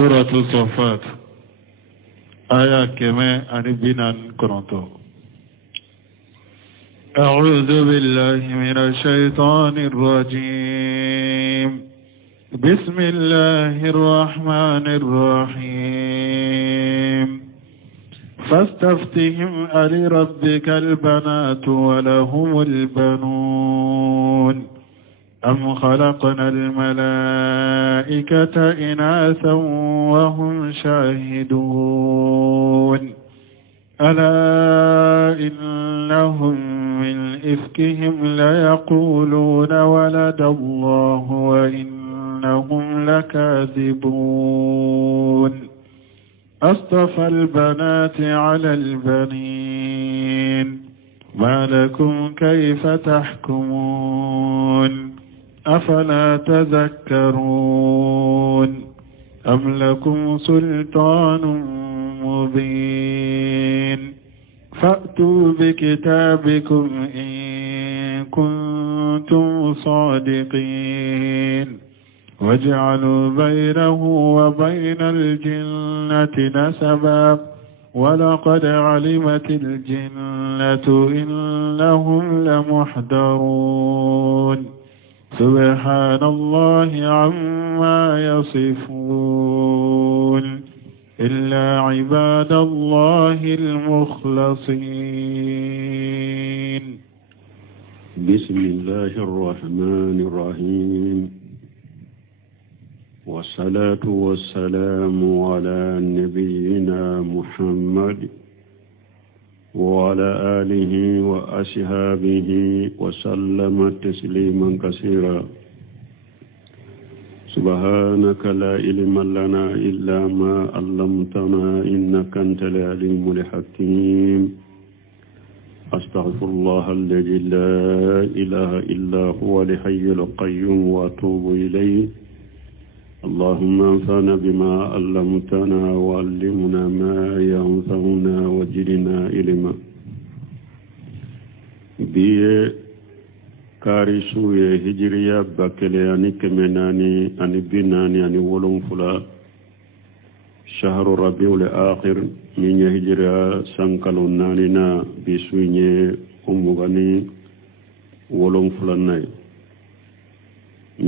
سورة الصفات آية كما أنبنا كنتو. أعوذ بالله من الشيطان الرجيم. بسم الله الرحمن الرحيم. فاستفتهم ألربك البنات ولهم البنون أم خلقنا الملائكة إناثا وهم شاهدون ألا إنهم من إفكهم ليقولون ولد الله وإنهم لكاذبون أصطفى البنات على البنين ما لكم كيف تحكمون أفلا تذكرون أم لكم سلطان مبين فأتوا بكتابكم إن كنتم صادقين واجعلوا بينه وبين الجنة نسبا ولقد علمت الجنة إنهم لمحضرون سبحان الله عما يصفون إلا عباد الله المخلصين. بسم الله الرحمن الرحيم والصلاة والسلام على نبينا محمد وعلى آله وأصحابه وسلم تسليما كثيرا. سبحانك لا علم لنا إلا ما علمتنا إنك أنت العليم الحكيم. أستغفر الله الذي لا إله إلا هو الحي القيوم وأتوب إليه. اللهم انفعنا بما علمتنا وعلمنا ما ينفعنا وزدنا علما. كاري سوية هجرية بكلياني كمناني أني بناني أني ولون فلا شهر ربيع الآخر من هجرية سنكالون نانينا بسويني أمغاني ولون فلا ناي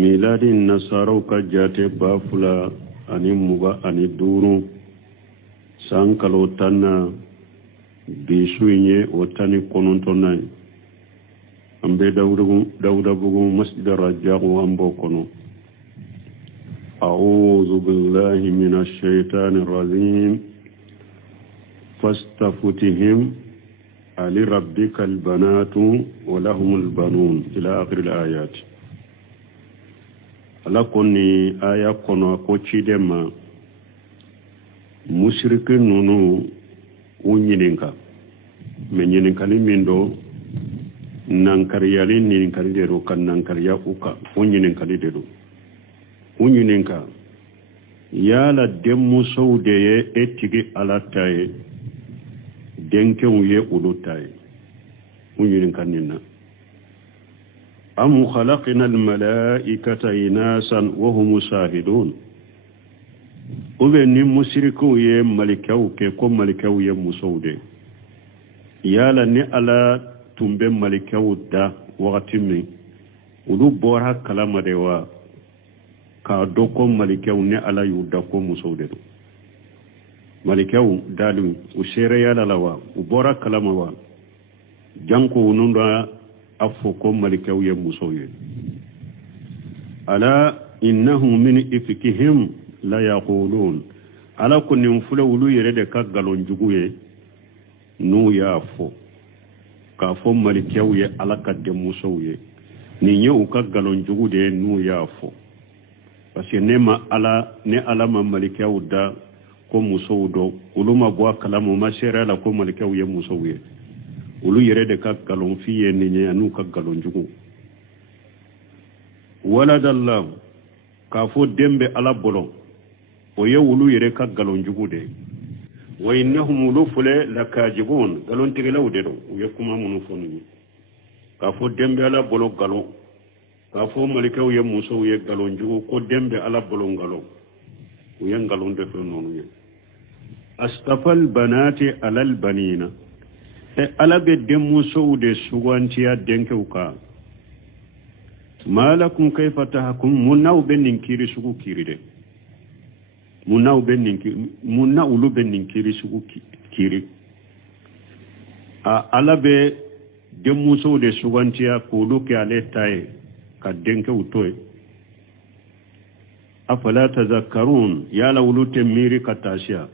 ميلاد النصارى كجاتي بافلا أني مغا أني دورو سنكالو تانا بسويني وتاني كونونتوناي أمبي داودا بوغو مسجد الرجاء وأمبوكونو. أعوذ بالله من الشيطان الرجيم. فاستفتهم ألربك البنات ولهم البنون إلى آخر الآيات. لكني آية كونو كوتشي دما مشرك نونو ونينكا من ينكا لمندو nankariya ni karidero kan nankariya uka onyinin kalidero onyinin ka yala demmu sawdeye etigi alataye denkenye ulutaye onyinin kanina am khalaqna al malaikata inasan wa hum shahidun ube ni mushriku ye malikaw ke ko malikaw ye musawde yala ni ala tumbe malikaw da wakati min ulu bora kalama de wa ka doko malikaw ne ala yu da ko muso de malikaw dalu usere yala lawa u bora kalama wa janko ununda afo ko malikaw ye muso ye ala innahu min ifkihim la yaqulun ala kunin fula ulu yere de ka galon juguye nu ya afo ka fo malikaw ye ala ka de musow ye ni nyu ka galon jugu de nu ya fo parce que ne ala ma malikaw da ko musow do uluma bo kalamo ma sera la ko malikaw ye musow ye ulu yere de ka galon fi ye ni anu ka galon jugu waladallah ka fo dembe ala bolo o ye ulu yere ka galon jugu de wa innahum lufule lakajibun galon tigelaw de do yakuma munu fonu ka fo dembe ala bolo galo ka fo malikaw ye muso ye galon jugo ko dembe ala bolo galo uyangalonde fe nonuye astafal banati alal banina ala be demmu sowde sugantiya denkew ka malakum kayfa tahkum munaw benin kiri sugu kiri de munaw benin munaw lu benin kiri sugu kiri ala be demmu sowde sugantiya ko luke ale tay ka denkew toy afala tazakkarun ya lawlute miri katasha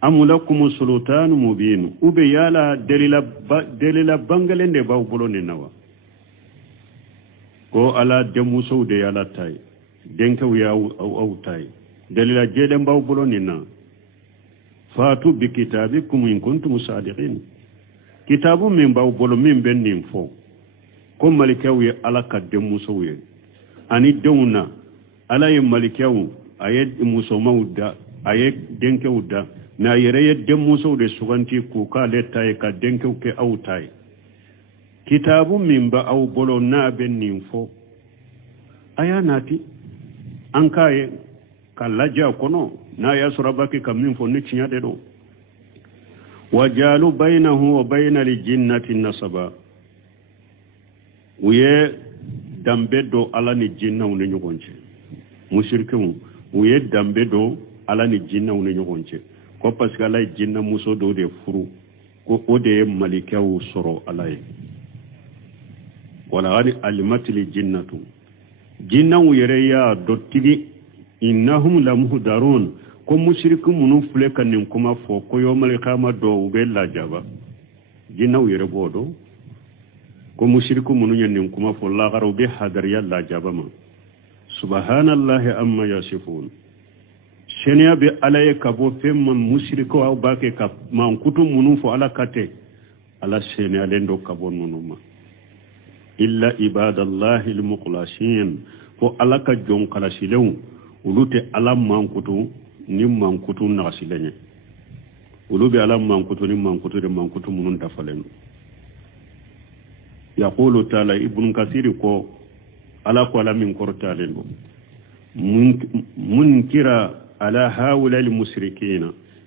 am lakum sultan mubin ube yala delila bangalende baw bolone nawa ko ala demu sowde yala tay denkew ya aw tay delila jeden baw bolone na fatu bi kitabikum in kuntum sadiqin kitabu min baw bolo min bennin fo ko malikew ya ala ka demu sowye ani dewna ala ye malikew ayed musomawda ayed denkewda na yere demu sowde suganti ko ka letta ka denkew ke aw tay kitabu min ba aw bolo na bennin fo aya nati an kaye ka laja kono na ya surabaki kam min fo ni cinyade do wajalu bainahu wa bainal jinnati nasaba uye dambe do ala ni jinnaw ne nyogonce mushrikun uye dambe do ala ni jinnaw ne nyogonce ko parce que ala jinna muso do de furu ko ode malikaw soro alay wala ali alimatli jinnatu jinnaw yere ya dottigi innahum lamuhdarun ko mushrikun munu fule kanin kuma fo ko yomal qiyama do be la jaba jinnaw yere bodo ko mushrikun munu nyen kuma fo la garo be hadar yalla jaba ma subhanallahi amma yasifun shenia be alaye kabo femman mushriko aw bake ka man kutum munu fo ala kate ala shenia lendo kabo nunuma illa ibadallahi almuqlasin fo ala ka jon kala silew ulute ala man kutu ni man kutu na silenye ulube ala man kutu ni man kutu de man kutu munun tafalen yaqulu ta'ala ibn kasir ko ala ko ala min kortalendo munkira على هؤلاء المشركين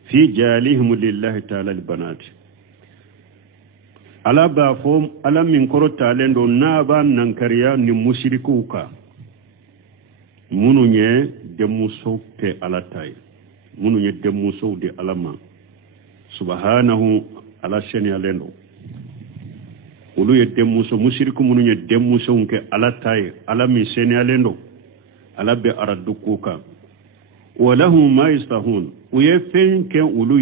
في جالهم لله تعالى البنات على بافهم على من كرو تالندو نابا ننكريا نمشركوكا منو ني دموسو تي على تاي منو ني دموسو دي علما سبحانه على شنيا لندو ولو يدموسو مشركو منو ني دموسو nke على تاي على مي شنيا لندو على بي اردوكوكا وله ما يستهون ويفين كان ولو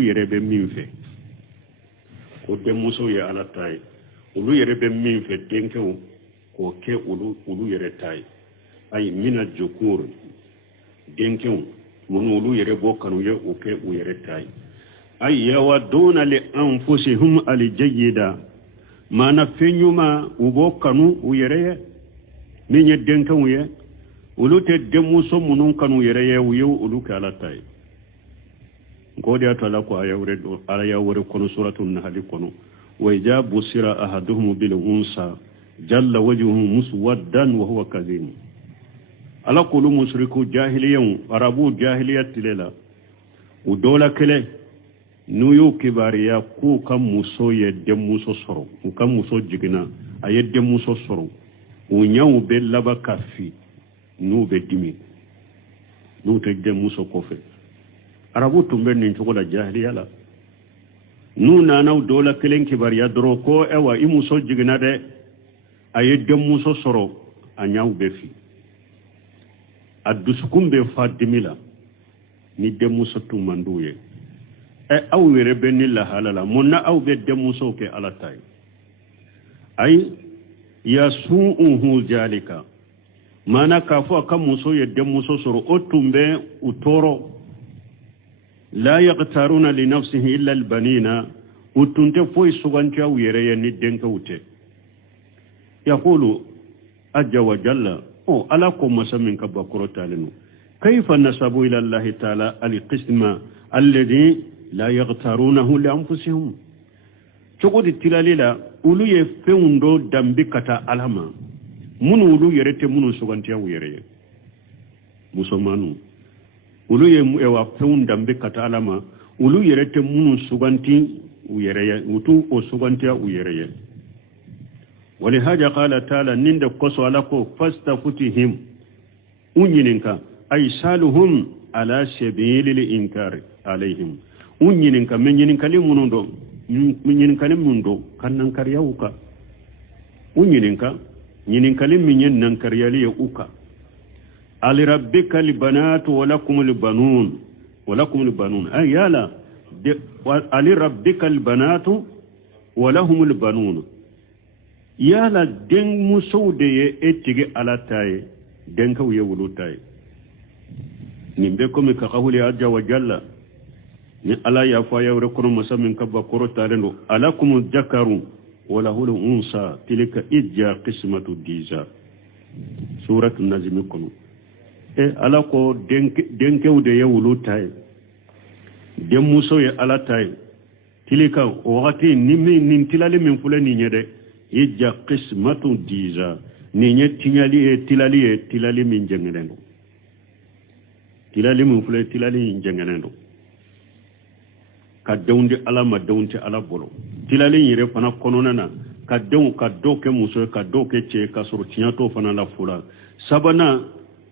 يرebe minfe ko demuso ya ala tay ulu yerebe minfe denke ko ke ulu yere tay ay mina jokur denke mun ulu yere bokanu ye o ke u yere tay ay yawaduna li anfusihum aljayida mana fenyuma u bokanu u yere ni nye denke ye ulu te demuso munun kanu yere ye wiyo ulu kala tay ngodi atala ko ayawre do ayawre kono suratul nahl kono wa idha busira ahaduhum bil unsa jalla wajhuhu muswaddan wa huwa kadhim ala qulu mushriku jahiliyan arabu jahiliyat lela udola kele nuyu kibariya ku kam muso ye demuso soro ku kam muso jigina aye demuso soro unyaw be laba kafi nu be dimi nu te demuso kofe arabu tumbe nin chokola jahiliya la nu nanaw dola kelen kibariya doro ko ewa imuso jigina de aye demuso soro anyaw be fi aduskum be fadimila ni demuso tumanduye aw were benni la halala monna aw be demuso ke alatay ay yasu'uhu jalika mana kafo kam muso ye demuso soro otumbe utoro la yaqtaruna li nafsihi illa albanina utunte foy suganti aw yere ye ni denka ute yaqulu ajja wa jalla o ala ko masamin ka bakoro talenu kayfa nasabu ila allah ta'ala alqisma alladhi la yaqtarunahu li anfusihim chogodi tilalila ulu ye feundo dambi kata alama munu ulu yerete munu suganti aw yere musomanu ulu ye ewa feun dambe kata alama ulu yerete munu suganti uyereye utu o suganti uyereye ولهذا قال تعالى نند قصوا لكو فاستفتهم unyininka ay saluhum ala sabilil inkar alaihim unyininka menyininkali munundo menyininkali mundo kannan karyauka unyininka nyininkali minyen nan karyali uka ali rabbika albanatu wa lakum albanun ay yala ali rabbika albanatu wa lahum albanun yala den musoude ye etige alataye den ka wiye wulutaye nimbe komi ka qawli azza wa jalla ni ala ya fa ya rekono masamin kabba koro talendo alakum dhakaru wa lahul unsa tilka idja qismatu diza surat an-najm kono ala ko denke wude ye wulutaye den muso ye alataye tilika wakati nimi nintilale min fulani nyede idja qismatu diza ni nyetinyali tilali min jengenendo tilali min fule tilali jengenendo ka dawndi ala ma dawndi ala bolo tilali yire fana kononana ka daw ka doke muso ka doke che ka suru tiyato fana la fula sabana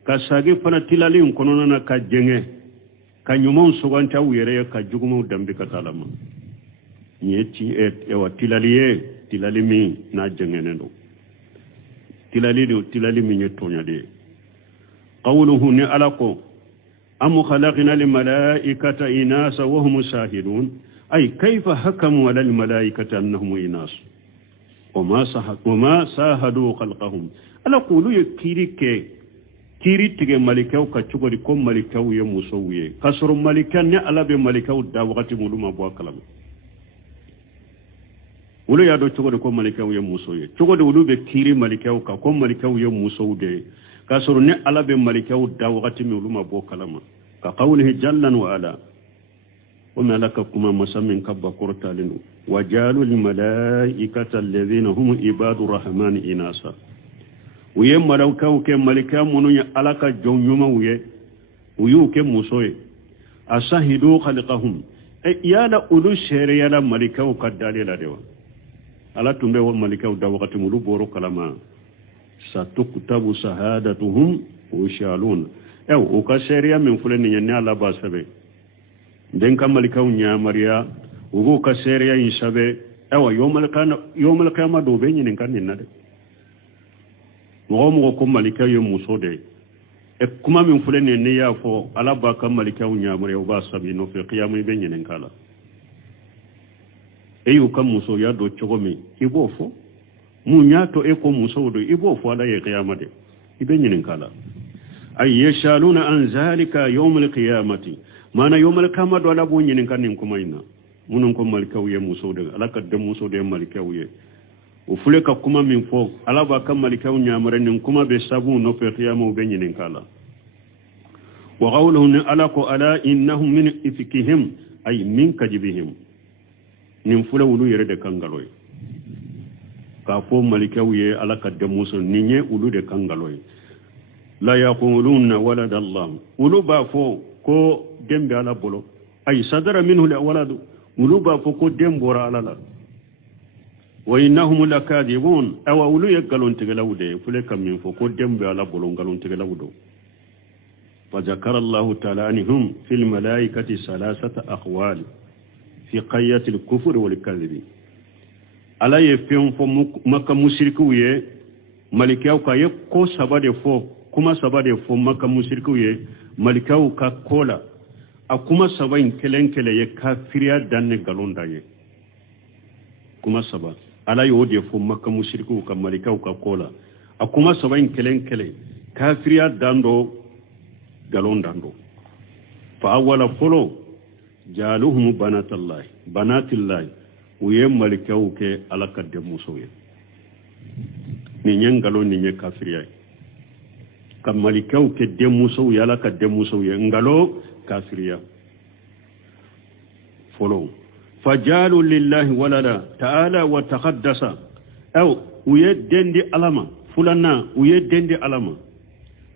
ka sage fana tilali kononana ka jenge ka nyumon suganta wire ka jugumo dambi ka talama nyeti ewa tilali mi na jengenendo tilali mi nyetonya de qawluhu ni alako am khalaqna lil malaikata inasa wa hum shahidun ay kayfa hakamu ala al malaikati annahum inas wama sahadu khalqahum ala qulu kiri tige malikaw ka cugodi ko malikaw ye musowiye kasuru malikan ne ala be malikaw da wakati muluma bo kalam wulu ya do cugodi ko malikaw ye musowiye cugodi wulu be kiri malikaw ka ko malikaw ye musowde kasuru ne ala be malikaw da wakati muluma bo kalama ka qawlihi jalla wa ala وما لكم مسمين كبا قرطالين وجعلوا الملائكة الذين هم عباد الرحمن إناسا ويه ملوكاو كي ملكا منو يألك جونيوما ويو كي موسوي أشاهدوا خلقهم يالا أولو شيري يالا ملكاو كدالي لديوا ألا تنبه ملكاو داوغة ملو بورو كلما ستكتب شهادتهم وشالون وكا شيريا من فلن ينالا باسبه den kamalikaw nyamariya ugo ka seriya insabe awa yomal kama do be nyinin kan ninna de mo ko malika yo musode e kuma min fulene ne ya fo ala ba ka malikaw nyamariya ba sabi no fi qiyam be nyinin kala e yu kam muso ya do chogomi ibo fo mu nyato e ko muso do ibo fo ala ye qiyamade ibe nyinin kala ay yashaluna an zalika yawm al-qiyamati mana yomal kama do ala bo nyinin kan nin kuma ina munun ko malikaw ye muso de ala ka de muso de malikaw ye o fule ka kuma min fo ala ba kam malikaw nyamare nin kuma be sabu no fe qiyamo be nyinin kala wa qawluhu ala ko ala innahum min ifkihim ay min kajibihim nin fule wulu yere de kangaloy ka fo malikaw ye ala ka de muso ninye ulu de kangaloy la yaquluna walada allah ulu ba fo ko dembe ala bolo ay sadara minhu la waladu muluba ko dembora ala la wa innahum lakadibun aw ulu yagalon tigalawde fule kam min fo ko dembe ala bolo galon tigalawdo fa zakara allah ta'ala anhum fil malaikati salasata aqwal fi qayyati al kufr wal kadhib ala yefem fo makka mushriku ye malikaw ka yakko sabade fo kuma sabade fo makka mushriku ye malikaw ka kola akuma sabain kelenkele ye kafiriya danne galonda ye kuma saba ala yodi fo makka mushriku ka malikaw ka kola akuma sabain kelenkele kafiriya dando galonda ndo fa awala folo jaluhum banatillahi uye malikaw ke ala kadde musoye ni nyangalo ni nye kafiriya kam malikaw ke demuso yala ka demuso ye ngalo kafiriya folo fajalu lillahi walada ta'ala wa taqaddasa aw uyedendi alama fulana uyedendi alama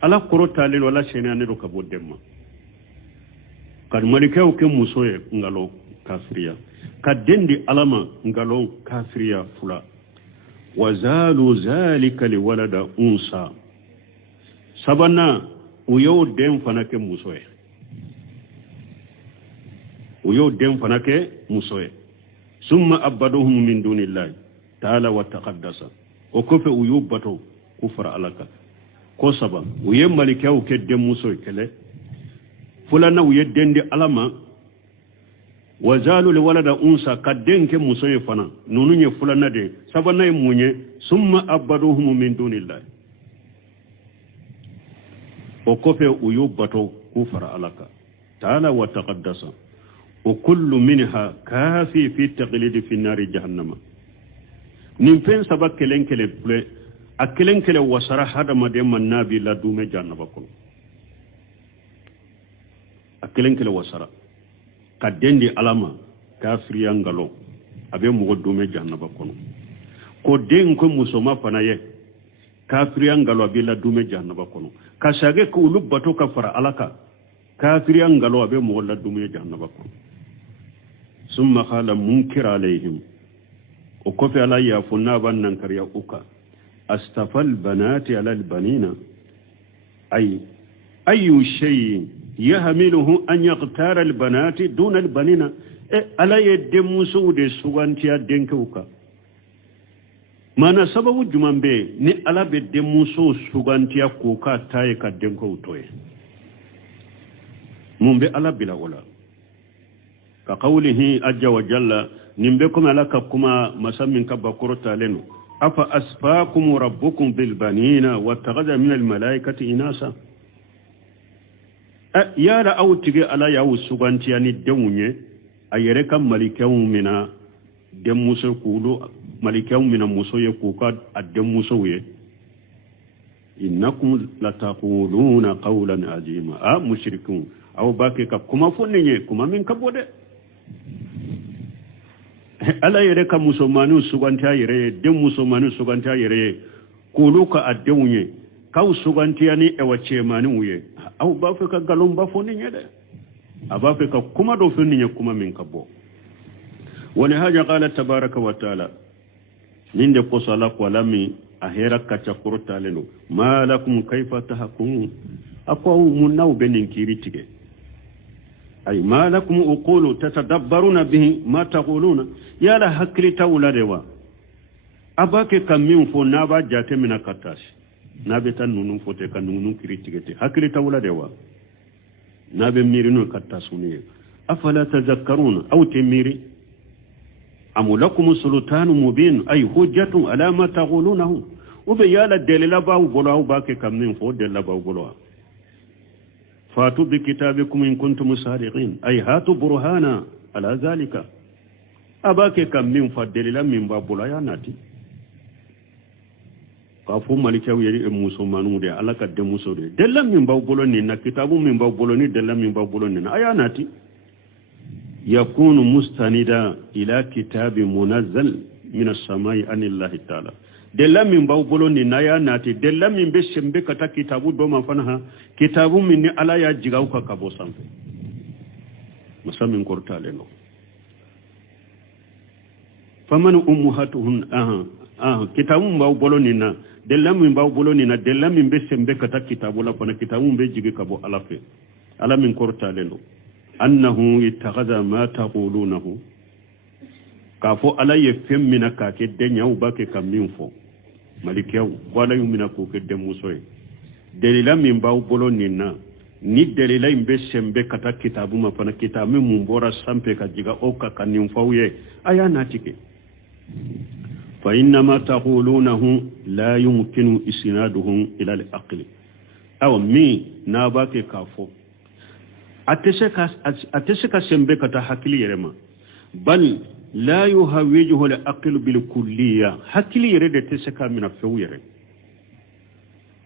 ala korotalen wala shenane do kabo demma kad malikaw ke musoye ngalo kafiriya kadendi alama ngalo kafiriya fula wazalu zalika liwalada unsa sabana uyo dem fanake musoye summa abaduhum min dunillahi ta'ala wa taqaddasa o kofe uyo bato kufra alaka ko saba uye malikaw ke dem musoye kele fulana uye dendi alama wazalu liwalada unsa kaden ke musoye fana nununye fulana de sabana munye summa abaduhum min dunillahi o kofe uyo bato kufra alaka ta'ala wa taqaddasa وكل منها كافي في التقليد في النار جهنم نمفين سبا كلين كلين بلي أكلين كلين وصرا هذا ما ديما النبي لا دومي جهنم كل أكلين كلين وصرا كدين دي علامة كافري أنغلو أبي مغد دومي جهنم كل كدين كم مسوما فنايه كافري أنغلو أبي لا دومي جهنم كل كشاغي كولوب باتو كفر علاكا كافري أنغلو أبي مغد لا دومي جهنم كل ثم قال منكر عليهم وكفي على يافنا بننكر يوكا استفى البنات على البنين أي شيء يحمله أن يختار البنات دون البنين على يدمسو دي سوانتيا دينكوكا ما نسبه جمان بي ني على بدمسو سوانتيا كوكا تايكا دينكو توي من بي على بلا ولا كقوله عز وجل نمبكم لك كما مسمن كبكرتا لنو أفأسفاكم ربكم بالبنين واتخذ من الملائكة إناسا يا لا أو تجي على ياو سبانتياني دموني أيرك ملكهم من دموسو كولو ملكهم من موسو يكوكا الدموسوية إنكم لتقولون قولا عظيما مشركون أو باكي كما فنيني كما من كبودة ala yere ka musomanu suganta yere dem musomanu suganta yere kuluka adewunye kaw sugantiya ni ewace manu uye aw ba fe ka galon ba fo ni nyede aba fe ka kuma do fe ni kuma min kabo wani haja qala tabaraka wa taala ninde ko sala ko lami ahera ka ta kurta leno malakum kayfa tahkum akwa munaw benin kiritige أي ما لكم أقول تتدبرون به ما تقولون يا لا هكلي تولى دوا أباك كم من فنابا جات من كتاش نابتا نونو فوتك نونو كريتيكتي هكلي تولى دوا ناب ميرينو كتاسوني أفلا تذكرون أو تميري أم لكم سلطان مبين أي حجة على ما تقولونه وبيالا دليل باو بلاو باك كم من فوت دليل باو بلاو فاتوا بكتابكم إن كنتم صادقين أي هاتوا برهانا على ذلك أباك كم من فدليل من باب لا ناتي كافو مالك يري مسلمانو دي على كد مسو دي دل من باب بولوني نا كتاب من باب بولوني دل من باب بولوني أيا ناتي يكون مستندا إلى كتاب منزل من السماء عن الله تعالى della min baw boloni naya nati della min be sembe kata kitabu do man fanaha kitabu min ni ala ya jigaw ka kabo sanfe musammin kortale no faman ummahatuhun kitabu baw boloni na della min baw boloni na della min be sembe kata kitabu la fana kitabu be jigi kabo ala fe ala min kortale no annahu ittakhadha ma taqulunahu kafo ala ye femmina ka ke denyaw ba ke kamin fo malikew wala yumina ko ke demusoy delila min baw boloni na ni delila imbe sembe kata kitabu ma fana kitabu mun bora sampe ka jiga o ka kanin fawye aya natike fa inna ma taqulunahu la yumkinu isnaduhum ila al-aql aw mi na ba ke kafo ateseka sembe kata hakili yerema bal لا يهوجه الأقل بالكلية حكي يريد تسكى من الفوير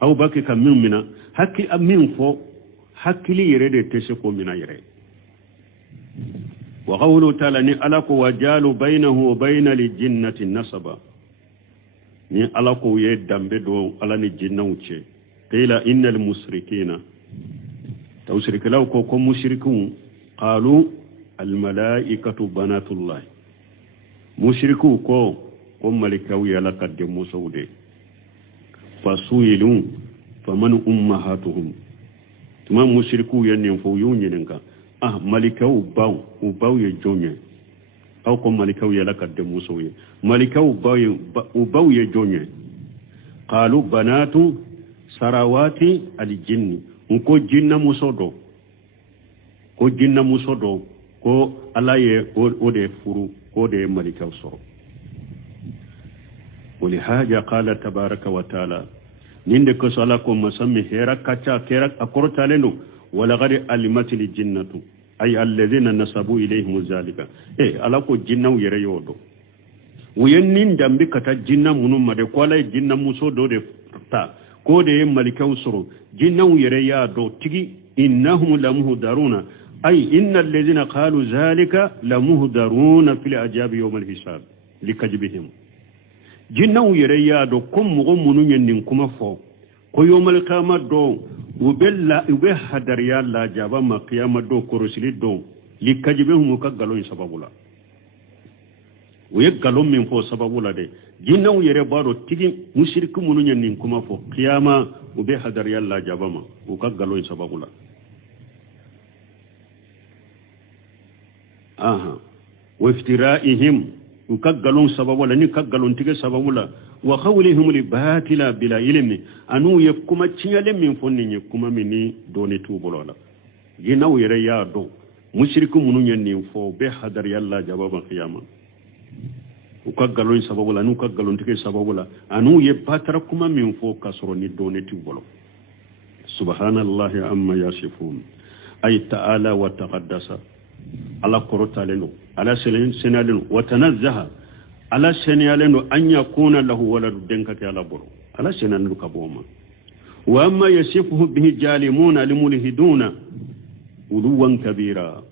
أو باكي كمين منا حكي أمين فو حكي يريد تسكى من يريد وقوله تعالى ألق وجال بينه وبين الجنة النصب ni alako ye dambe do ala ni jinna uche qila innal musrikina tawsirika law ko mushrikun qalu al malaikatu banatullah mushriku ko malikaw yala kadde musawde fasuilun faman ummahatuhum tuma mushriku yanin fo yunyinka malikaw baw ye jonye aw ko malikaw yala kadde musawye malikaw baw ye jonye qalu banatu sarawati aljinni ko jinna musodo ko alaye ode furu ko de malikaw so wali haja qala tabaraka wa taala ninde ko sala ko masami hera kacha kera akortaleno wala gadi alimatil jinnatu ay alladhina nasabu ilayhim zalika ala ko jinnaw yere yodo wuyennin dambi kata jinna munum made ko lay jinna musodo de ta ko de malikaw soro jinnaw yere ya do tigi innahum lamuhdaruna ay innal ladhina qalu zalika lamuhdaruna fil ajabi yawm al hisab likajbihim jinnaw yere ya do kom mo munun yen kuma fo ko yawmal qiyamah do ube hadar ya la jaba ma qiyamah do korosili do likajbihum ka galon sababula galon min fo sababula de jinnaw yere baro tigi mushriku munun yen kuma fo qiyamah ube hadar ya la jaba ma ka galon sababula وافترائهم وكغلون سببولا ني كغلون تيغي سببولا وقولهم الباطل بلا علم انو يكما تشيال من فوني يكما مني دوني توبولا جيناو يري يا دو مشرك منو ني فو به حضر يالله جواب القيامه وكغلون سببولا نو كغلون تيغي سببولا انو يباتر كما من فو كسرو ني دوني توبولا سبحان الله عما يصفون اي تعالى وتقدس ala korotaleno ala senaleno watanazzaha ala senaleno an yakuna lahu waladu denkake ala boro ala senaleno kaboma wa amma yasifuhu bihi jalimuna limulhiduna uluwan kabira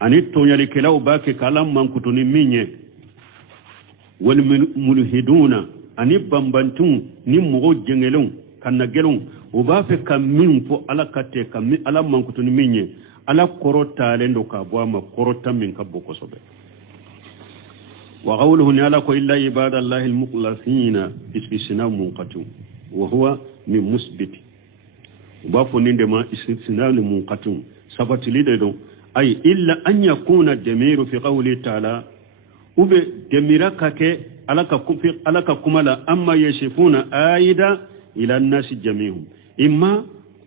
anito nyali kelaw bake kalam mankutuni minye wal mulhiduna ani bambantun ni mugo jengelon kanagelon ubafe kamin fo ala kate kamin ala mankutuni minye ala korota lendo ka boama korota min ka boko sobe wa qawluhu ala ko illa ibadallahi almukhlasina istisna munqatu wa huwa min musbit ba fo ninde ma istisna munqatu sabati lide do ay illa an yakuna damiru fi qawli ta'ala ube damira kake alaka kumala amma yashifuna aida ila an-nasi jami'un imma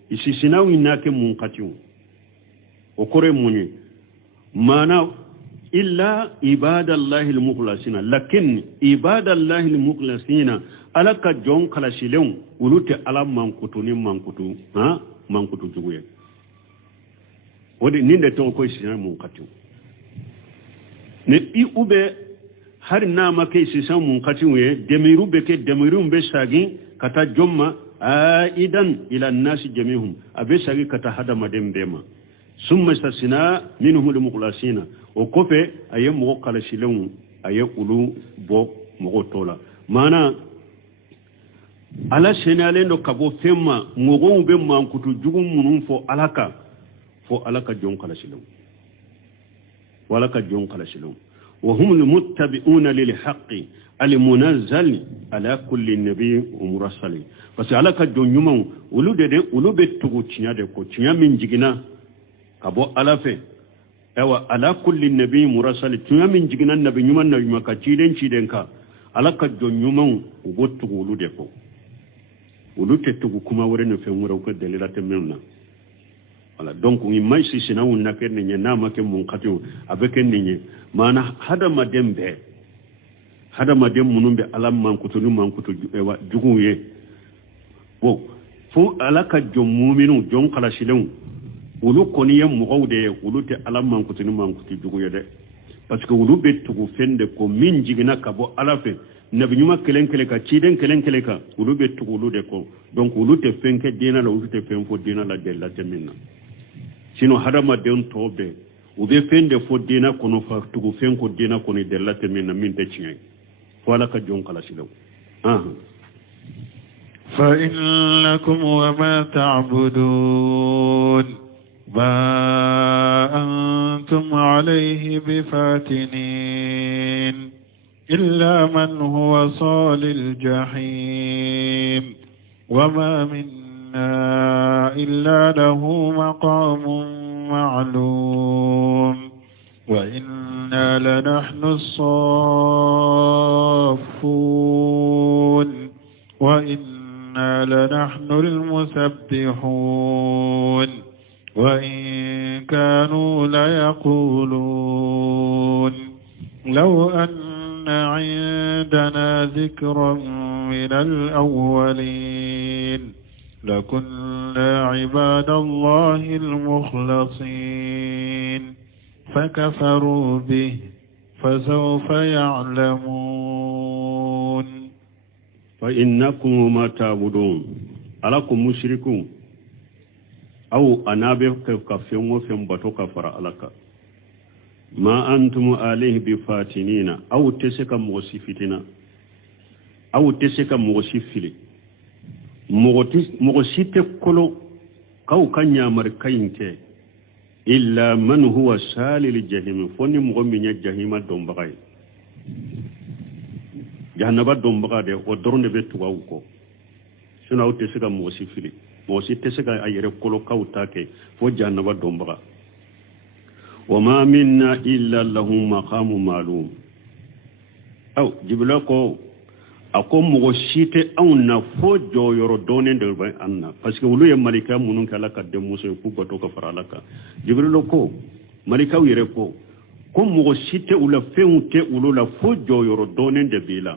istisna inake munqatu okore munye mana illa ibadallahi almukhlasina lakin ibadallahi almukhlasina alaka jon kala shilen ulute ala mankutu mankutu juguye wodi ninde to ko sina munkatu ne i ube har na make sisa munkatu ye demiru beke demiru be sagi kata jomma aidan ila nasi jamihum abe sagi kata hada madembema summa sasina minhum almukhlasina o kofe aye mo kala shilon aye ulu bo mo tola mana ala senale ndo kabo femma mo be mankutu jugum munum fo alaka jon kala shilon wala ka jon kala shilon wa hum almuttabi'una lil haqqi almunazzal ala kulli nabiy wa mursal parce alaka jon nyuma ulu be tugu cinyade ko cinya min jigina kabo alafe ewa ala kulli nabi mursal tuya min jiginan nabi nyuman nabi maka ciden ka alaka jonyuman ugotu ulude ko ulute tugu kuma wore no femura ko dalila temenna wala donc ngi may si sinawu nakene nya na make mun khatu abeke ninye mana hada madembe munumbe alam man kutu ewa juguye bo fu alaka jommuminu jon kala shilun ulu koniya mugawde ulute alam man kutu juguye de parce que ulu be tugu fende ko min jigina kabo alafe nabi nyuma kelenkele ka ciden kelenkele ka ulu be tugu ulu de ko donc ulu te fenke dina la ulu te fenfo dina la della teminna sino hadama den tobe ube fende fo dina kono fa tugu fenko dina kono della teminna min te ciye wala ka jon kala silaw فإنكم وما تعبدون ما أنتم عليه بفاتنين إلا من هو صال الجحيم وما منا إلا له مقام معلوم وإنا لنحن الصافون وإنا لنحن المسبحون وإن كانوا ليقولون لو أن عندنا ذكرا من الأولين لكنا عباد الله المخلصين فكفروا به فسوف يعلمون فإنكم ما تعبدون ألكم مشركون أو أنابه كفيهم وفيهم بطو كفر ألك ما أنتم عليه بفاتنين أو تسك مغسفتنا أو تسك مغسفلي مغسيت كله كو كان يامر كينك إلا من هو سال الجحيم فني مغمين الجحيم الدنبغي جهنم الدنبغي ودرون بيتواوكو سنو تسك مغسفلي موسي تسكا أيري كلو كوتاكي فوجانا ودومبغا وما منا إلا له مقام معلوم أو جبلاكو أكو مغشيتي أو نفو جو يردوني دلبين أنا فاسكي ولو يماليكا منونك لك دموسي يكوبتوك فرالك جبلاكو ماليكا ويريكو كو مغشيتي ولا فيونتي ولو لفو جو يردوني دبيلا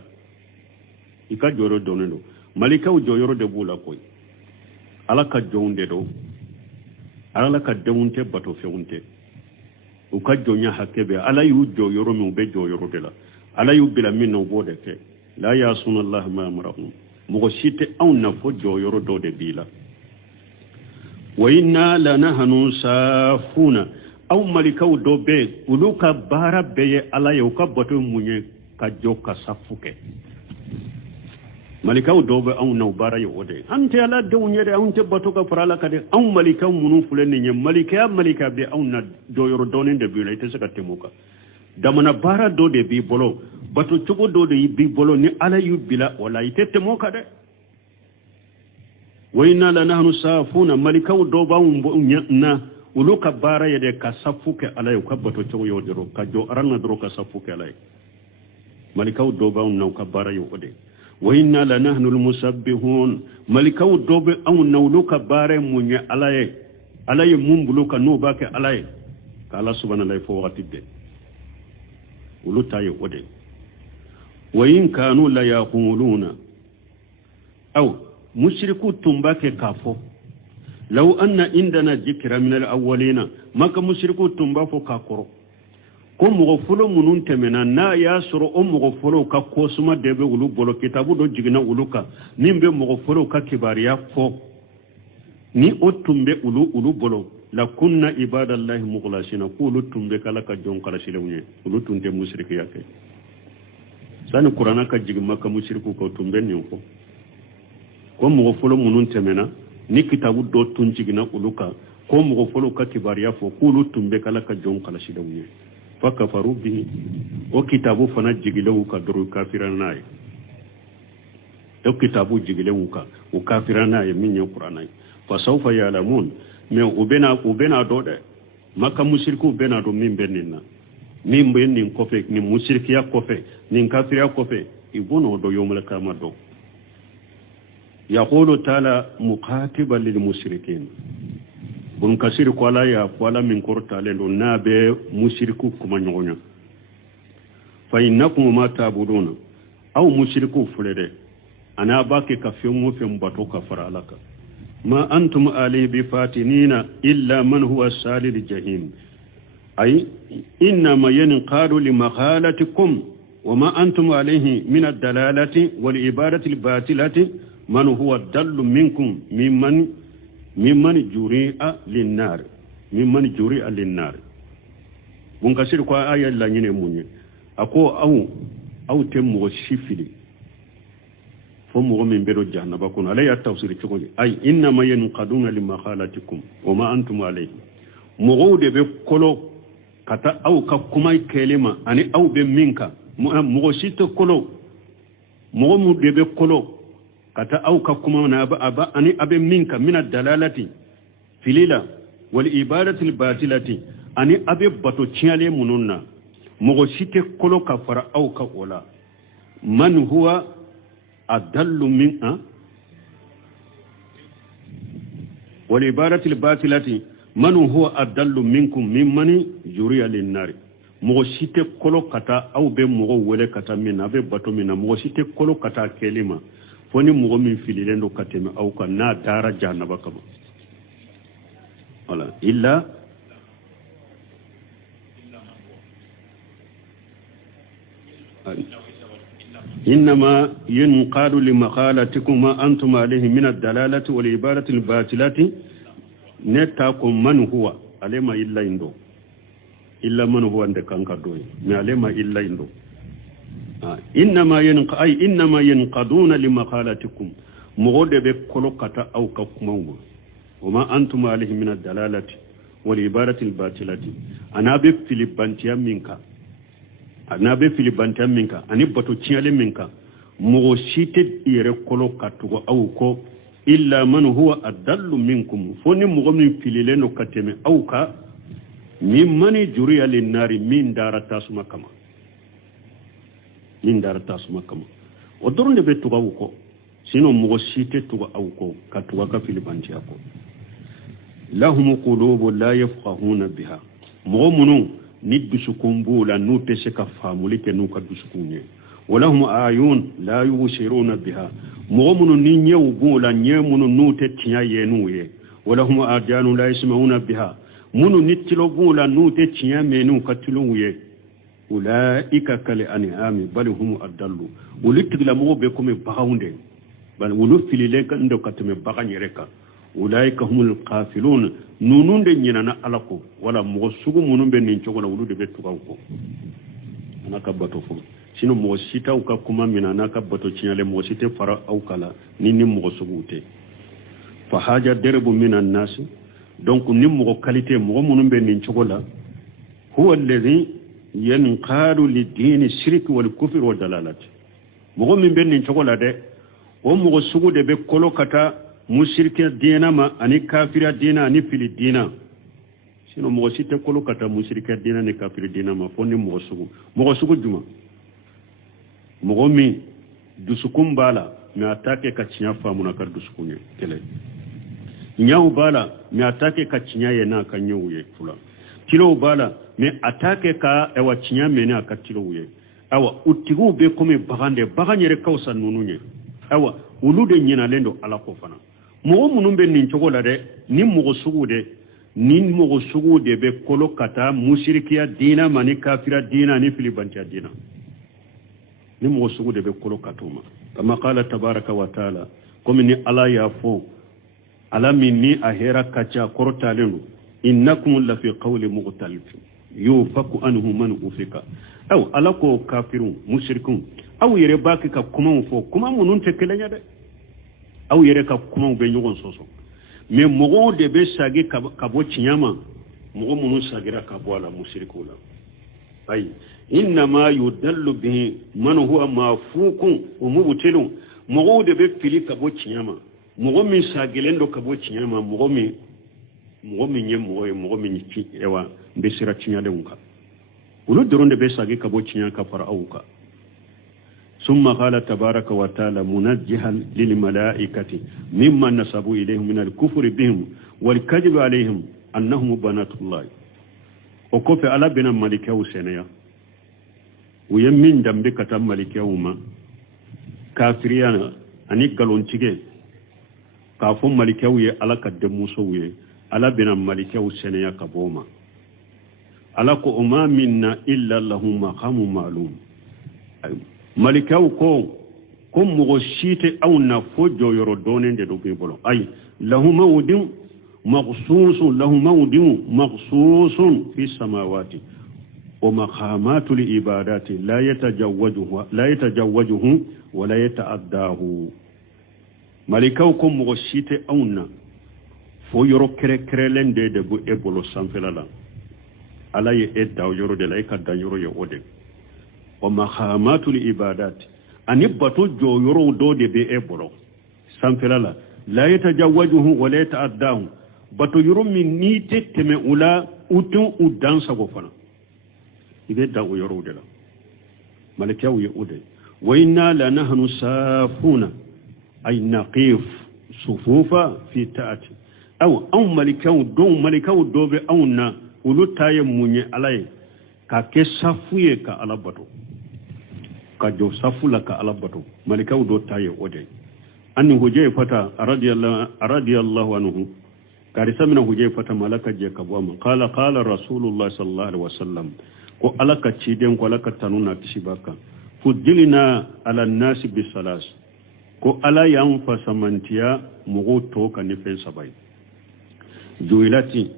إكا جو يردوني دو ماليكا وجو يردبولا كوي ala ka jonde do ala ka dewunte bato feunte u ka jonya hakebe ala yu jo yoro mi be jo yoro de la ala yu bila min no bode ke la ya sunallahu ma amrahum mo shite aw na fo jo yoro do de bila wa inna lanahnu safuna aw malikaw do be uluka bara be ala yu ka bato munye ka jo ka safuke malikaw dobe aw naw bara yo ode ante ala de unyede ante batoka farala kade aw malikaw munu fulene nye malika be aw na do yoro donen de bila ite saka temuka damana bara do de bi bolo bato chogo do de bi bolo ni ala yu bila wala ite temuka de wa inna lanahnu safuna malikaw do ba na uluka bara yede ka safuke ala yu ka bato chogo yo dero ka jo aranga dero ka safuke ala malikaw do ba na ka bara yo ode وإنا لنحن المسبحون ملكو دوب أو نولوك باري مني علي ممبلوك نوباك علي قال سبحانه الله فوقت الدين ولتا يودي وإن كانوا لا يقولون أو مشركو تنباك كافو لو أن عندنا ذكر من الأولين ما كمشركو تنباكو كاكورو ko mogo folo munun temena na ya soro o mogo folo ka kosuma debe ulu bolo kitabu do jigina uluka nimbe mogo folo ka kibariya fo ni o tumbe ulu bolo la kunna ibadallahi mukhlasina qulu tumbe kala ka jon kala silewne ulu tunte mushriki yake sani qur'ana ka jigima ka mushriku ko tumbe ni ko mogo folo munun temena ni kitabu do tun jigina uluka ko mogo folo ka kibariya fo qulu tumbe kala ka jon kala silewne فكفروا به وكتابو فنا جيغلو كدرو كافرنا تو كتابو جيغلو كا وكافرنا من القران فسوف يعلمون من وبنا دوده مكا مشركو بنا دو من بننا من بنن كوفي من مشركيا كوفي من كافريا كوفي يبونو دو يوم القيامه دو يقول تعالى مخاطبا للمشركين bun kasiri kwala ya kwala min korta lendo nabe mushriku kuma nyonya fa innakum ma ta'buduna aw mushriku fulede ana bake ka fiumu fem bato ka faralaka ma antum ali bi fatinina illa man huwa salil jahim ay inna ma yanqadu li makhalatikum وما أنتم عليه من الدلالة والعبادة الباطلة من هو الدل منكم ممن جريء للنار bunkasir ko aya la nyine munye ako aw temo shifili فمغو من بيرو جهنم بكون علي التفسير تقول أي إنما ينقضون لمخالتكم وما أنتم عليه مغو دي بكولو كتا أو ككماي كلمة أني أو بمنك مغو سيت كولو مغو دي بكولو كتا أو ككما أبا أني أبي منك من الدلالة في ليلة والإبادة الباطلة أني أبي بطو تشيالي منونا مغو سيت كولو كفر أو كولا من هو أدل من والعبارة الباطلة من هو أدل منكم ممن جري للنار مغو سيتي كولو كتا أو بي مغو ولي كتا من أبي بطو من مغو سيتي كولو كتا كلمة فوني مغو من فيلين كتم أو كنا دار جهنم كما ولا إلا إنما ينقاد لمخالتكم ما أنتم عليه من الدلالة والعبارة الباطلة نتاكم من هو عليما إلا إندو إلا من هو عندك أنكدوي ما عليما إلا إندو إنما ينقادون لمخالتكم مغود بكلوكة أو ككمو وما أنتم عليه من الدلالة والعبارة الباطلة أنا بفلبانتيا منك na be filibantan minka ani bato ciyale minka mo site ire kolo katugo aw ko illa man huwa adallu minkum foni mo min filile no kateme aw ka min mani juriya lin nari min darata suma kama o doronde be tuga ko sino mo site tuga aw ko katuga ka filibantiya ko lahum qulubu la yafqahuna biha mo munu ni dusukun bula nu te se ka famuli ke nu ka dusukunye walahum ayun la yusiruna biha mu'minu ni nyew bula nyemunu nu te tiya yenu ye walahum adanu la yasmauna biha munu nitilo bula nu te tiya menu ka tilu ye ulaika kal an'ami bal hum adallu ulitigla mo be ko me baawunde bal wulu filile ka ndo ka teme baganyereka ulaika humul qafilun nununde nyinana alako wala mo sugu munumbe nin chogola wulude betu ko anaka bato fu sino mo sita uka kuma minana ka bato chinyale mo site fara au kala nini mo sugu te fa haja derbu minan nas donc nim mo qualité mo munumbe nin chogola huwa alladhi yanqadu lid-din shirk wal kufr wa dalalat mo min ben nin chogola de o mo sugu de be kolokata mushrika dina ma ani kafira dina ani fili dina sino mo site kolo kata mushrika dina ni kafira dina ma fonni mo sugu juma mo mi dusukum bala mi atake ka cinya famu na kar dusukunye kele nyaw bala mi atake ka cinya yana kan nyuye fula kilo bala mi atake ka ewa cinya meni akatilo uye awa utigu be kome baganyere kausa nununye awa ulude nyina lendo ala ko fana mo munumbe nin chogola de ni mo sugu de be kolo kata mushrikiya dina mani kafira dina ni filibantiya dina ni mo sugu de be kolo katuma kama qala tabaraka wa taala comme ni ala ya fo ala minni ahera kacha kortalenu innakum la fi qawli mukhtalif yufaku anhu man ufika aw ala ko kafirun mushrikun aw yere baki ka kuma fo kuma munun tekelenya de aw yere ka kuma be nyogon soso mais mogo de be sagi kabo chinyama mogo munu sagira kabo ala mushrikula ay inna ma yudallu bihi man huwa mafukun wa mubtilun mogo de be fili kabo chinyama mogo mi sagilendo kabo chinyama mogo mi ci ewa be sira chinyale unka ulu doronde be sagi kabo chinya ka fara awuka ثم قال تبارك وتعالى منجها للملائكة مما نسبوا إليهم من الكفر بهم والكذب عليهم أنهم بنات الله وكفى على بنا ملكه وسنيا ويمين دمبك تم ملكه وما كافريانا أني قالون تيجي كافون ملكه ويا على كدموسوي على بنا ملكه وسنيا كبوما على كأما منا إلا لهم مقام معلوم malikaw ko mo shite aw na fojo yoro donen de do bolo ay lahu mawdin maghsusun fi samawati wa maqamatu li ibadati la yatajawwajuhu wa la yata'addahu malikaw ko mogo site aunna fo yoro kere de bu ebolo sanfela la ala ye daw yoro de la ka dan yoro ye ode wa mahamatul ibadat ani bato jo yoro do de be ebolo sanfela la yatajawwajuhu wa la yata'addahu bato yoro min ni teme ula utun udan sago fana ibe daw yoro de la malikaw ye ode wa inna la nahnu safuna ay naqif sufufa fi ta'ati aw malikaw dobe awna ulu taye munye alay ka ke safuye ka alabato ka jo safula ka alabato malikaw do taye ode anni hujay fata radiyallahu anhu karisa mina hujay fata malaka je ka bo qala rasulullah sallallahu alaihi wasallam ko alaka ciden ko alaka tanuna tishibaka fudilina ala nasi bisalas ko ala yan fasamantiya mugo to ka ni fen sabai juilati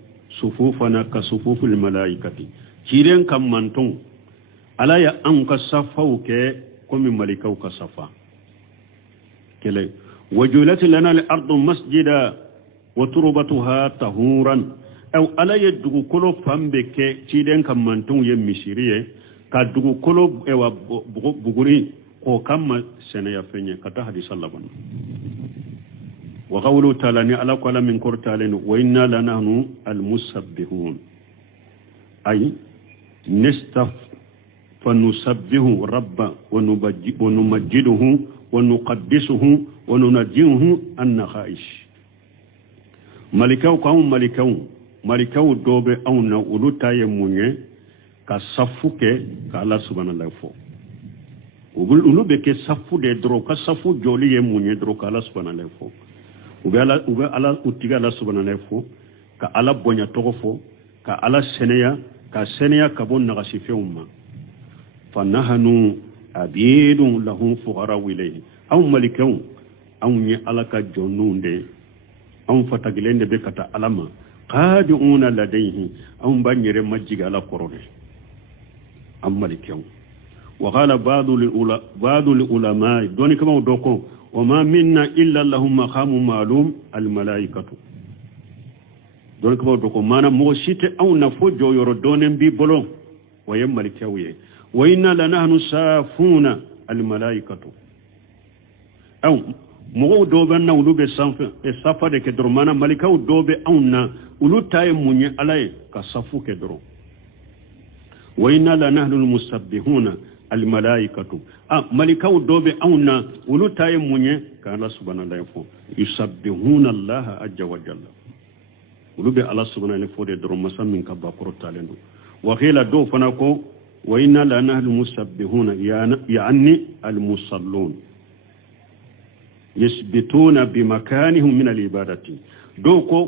sufufana ka sufuful malaikati kiren kam manton ala ya an ka safau ke komi malikau ka safa kele wajulati lana al ardu masjida wa turbatuha tahuran aw ala ya dugu kolo fambe ke kiren kam manton ye misiriye ka dugu kolo e wa buguri ko kamma sene ya fenye kata hadith sallaban wa qawlu ta'ala ni ala qala min qurtalin wa inna lanahnu almusabbihun ay nastaf fanusabbihu rabba wa numajjiduhu wa nuqaddisuhu wa nunajjihu an-nakhaish malikaw dobe awna ulutaye munye ka safuke ka Allah subhanahu wa ulu be ke safu de dro ka safu joli ye munye dro ka Allah subhanahu wa ube ala utiga Allah subhanahu wa ka ala bonya togofo ka ala seneya ka bon nagasi feumma fa nahnu abidun lahum fuqara ilayhi aw malikaw aw ni ala ka jonunde aw fatagilende be kata alama qadiuna ladayhi aw banyere majjiga ala korode am malikaw وقال بعض العلماء دون كما ودوكو وما منا الا لهم مقام معلوم الملائكه دون كما ودوكو مانا موشيت او نفوجو يرو دونن بي بولو ويم ملكاويه وإنا لنحن صافون الملائكه او مو دوبن نولو be sanfe e safa de ke dormana malikaw dobe auna ulu tay munye alay ka safu ke doro وإنا لنحن المسبحون الملائكة ملكاو دوبي أونا ولو تاي مونيه كان الله سبحانه وتعالى يسبحون الله عز وجل ولو بي الله سبحانه وتعالى درو مسام من كبا كروتالندو وخيلا دو فناكو وإنا لنحن المسبحون يعني المصلون يثبتون بمكانهم من العبادة دوكو